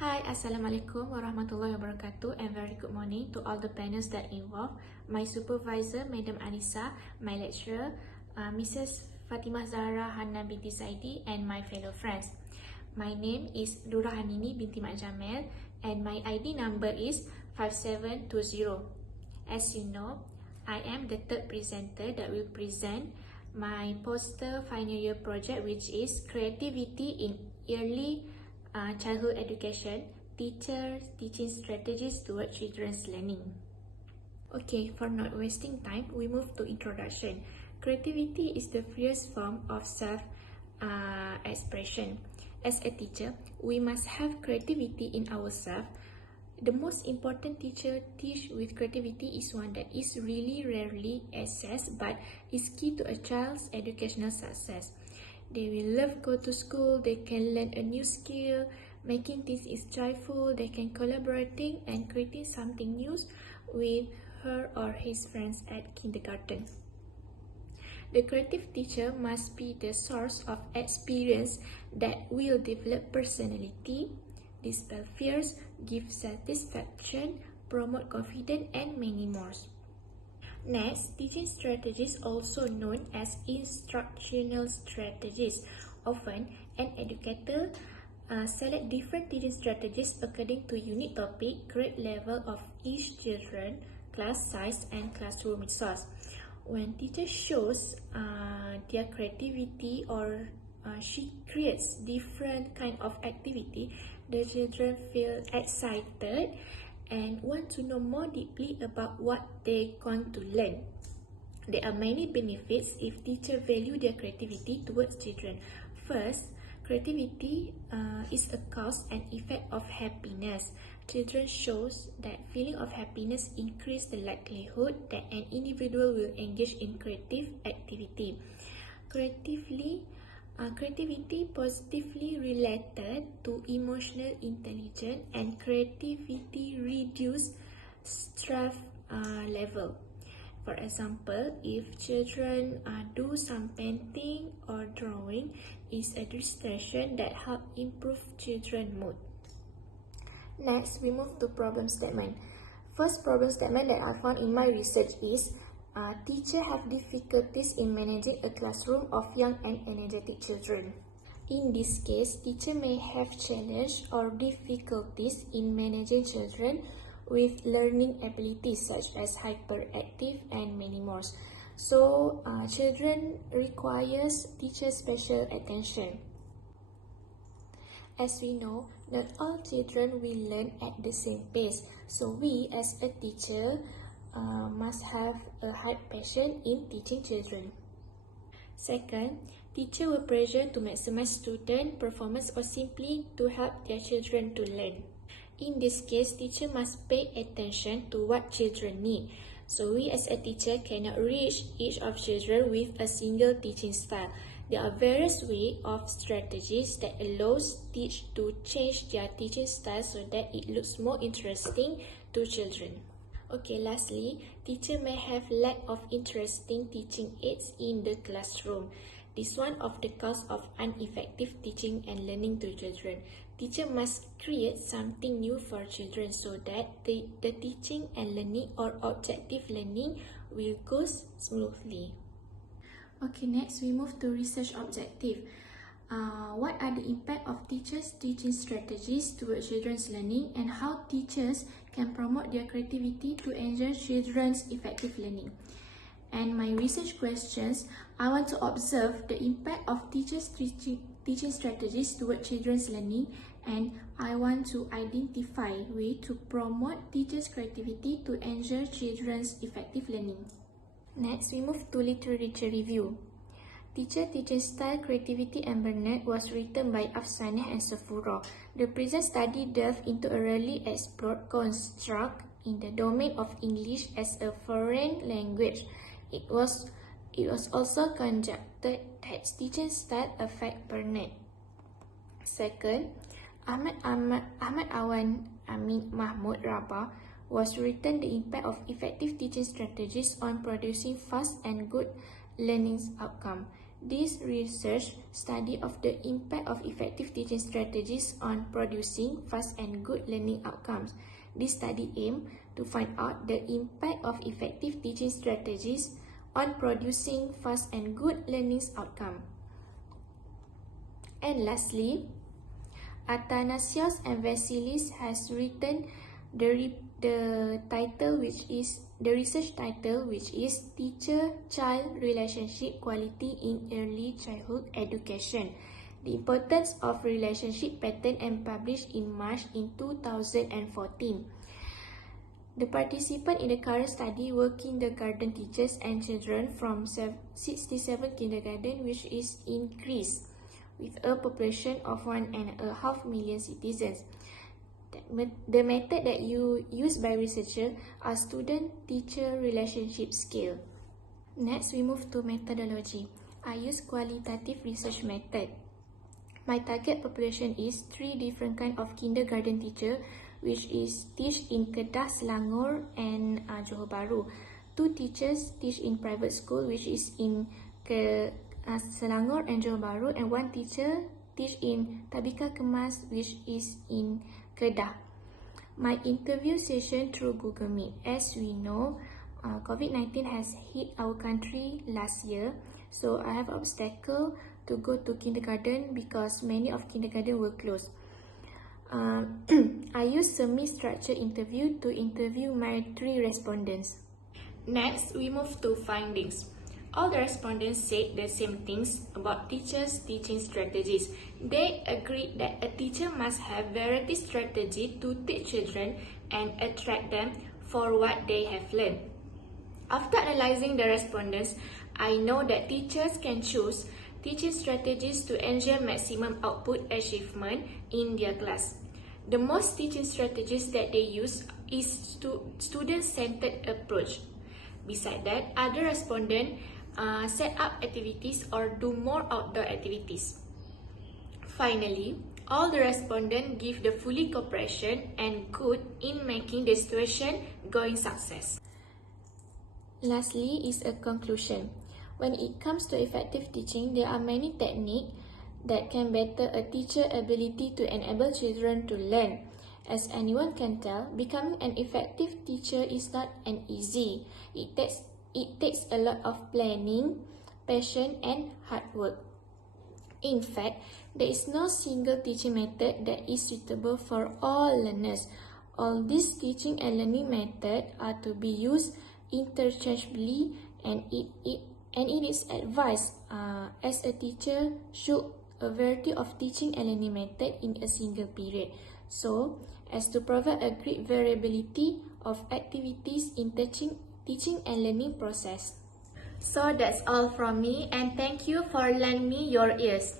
Hi, Assalamualaikum warahmatullahi wabarakatuh, and very good morning to all the panels that involved, my supervisor, Madam Anissa, my lecturer, Mrs. Fatimah Zahra Hanna Binti Saidi, and my fellow friends. My name is Durrah Hanini Binti Jamel, and my ID number is 5720. As you know, I am the third presenter that will present my poster final year project, which is Creativity in Early Childhood Education, Teaching Strategies Towards Children's Learning. Okay, for not wasting time, we move to introduction. Creativity is the freest form of self-expression. As a teacher, we must have creativity in ourselves. The most important teacher teach with creativity is one that is really rarely accessed but is key to a child's educational success. They will love go to school, they can learn a new skill, making things is joyful, they can collaborating and creating something new with her or his friends at kindergarten. The creative teacher must be the source of experience that will develop personality, dispel fears, give satisfaction, promote confidence, and many more. Next, teaching strategies, also known as instructional strategies. Often, an educator select different teaching strategies according to unique topic, grade level of each children, class size, and classroom resource. When teacher shows their creativity or she creates different kind of activity, the children feel excited and want to know more deeply about what they going to learn. There are many benefits if teachers value their creativity towards children. First, creativity is a cause and effect of happiness. Children shows that feeling of happiness increase the likelihood that an individual will engage in creative activity. Creativity positively related to emotional intelligence, and creativity reduce stress level. For example, if children do some painting or drawing, is a distraction that help improve children's mood. Next, we move to problem statement. First problem statement that I found in my research is teachers have difficulties in managing a classroom of young and energetic children. In this case, teacher may have challenge or difficulties in managing children with learning abilities such as hyperactive and many more. So, children requires teacher special attention. As we know, not all children will learn at the same pace. So we as a teacher must have a high passion in teaching children. Second, teacher will pressure to maximize student performance or simply to help their children to learn. In this case, teacher must pay attention to what children need. So we as a teacher cannot reach each of children with a single teaching style. There are various ways of strategies that allows teachers to change their teaching style so that it looks more interesting to children. Okay, lastly, teacher may have lack of interesting teaching aids in the classroom. This is one of the cause of ineffective teaching and learning to children. Teacher must create something new for children so that the teaching and learning or objective learning will go smoothly. Okay, next we move to research objective. What are the impact of teachers' teaching strategies towards children's learning and how teachers can promote their creativity to ensure children's effective learning? And my research questions, I want to observe the impact of teachers' teaching strategies towards children's learning, and I want to identify ways to promote teachers' creativity to ensure children's effective learning. Next, we move to literature review. Teacher Teaching Style, Creativity and Burnett was written by Afsaneh and Safura. The present study delved into a rarely explored construct in the domain of English as a foreign language. It was also conjectured that teaching style affect Burnett. Second, Ahmad Awan Amin Mahmud Rabah was written the impact of effective teaching strategies on producing fast and good learning outcome. This research study of the impact of effective teaching strategies on producing fast and good learning outcomes. This study aimed to find out the impact of effective teaching strategies on producing fast and good learning outcomes. And lastly, Athanasios and Vasilis has written the research title, which is Teacher-Child Relationship Quality in Early Childhood Education: The Importance of Relationship Pattern, and published in March in 2014. The participants in the current study were kindergarten teachers and children from 67 kindergarten, which is in Greece, with a population of 1.5 million citizens. The method that you use by researchers are student-teacher relationship scale. Next, we move to methodology. I use qualitative research method. My target population is 3 different kind of kindergarten teacher, which is teach in Kedah, Selangor, and Johor Bahru. 2 teachers teach in private school, which is in Selangor and Johor Bahru, and 1 teacher teach in Tabika Kemas, which is in Kedah. My interview session through Google Meet. As we know, COVID-19 has hit our country last year, so I have an obstacle to go to kindergarten because many of kindergarten were closed. I use semi-structured interview to interview my 3 respondents. Next, we move to findings. All the respondents said the same things about teachers' teaching strategies. They agreed that a teacher must have variety strategy to teach children and attract them for what they have learned. After analyzing the respondents, I know that teachers can choose teaching strategies to ensure maximum output achievement in their class. The most teaching strategies that they use is student-centered approach. Besides that, other respondents set up activities or do more outdoor activities. Finally, all the respondents give the fully cooperation and good in making the situation going success. Lastly is a conclusion. When it comes to effective teaching, there are many techniques that can better a teacher's ability to enable children to learn. As anyone can tell, becoming an effective teacher is not an easy. It takes a lot of planning, passion, and hard work. In fact, there is no single teaching method that is suitable for all learners. All these teaching and learning methods are to be used interchangeably, and it is advised as a teacher should a variety of teaching and learning method in a single period, so as to provide a great variability of activities in teaching and learning process. So that's all from me, and thank you for lending me your ears.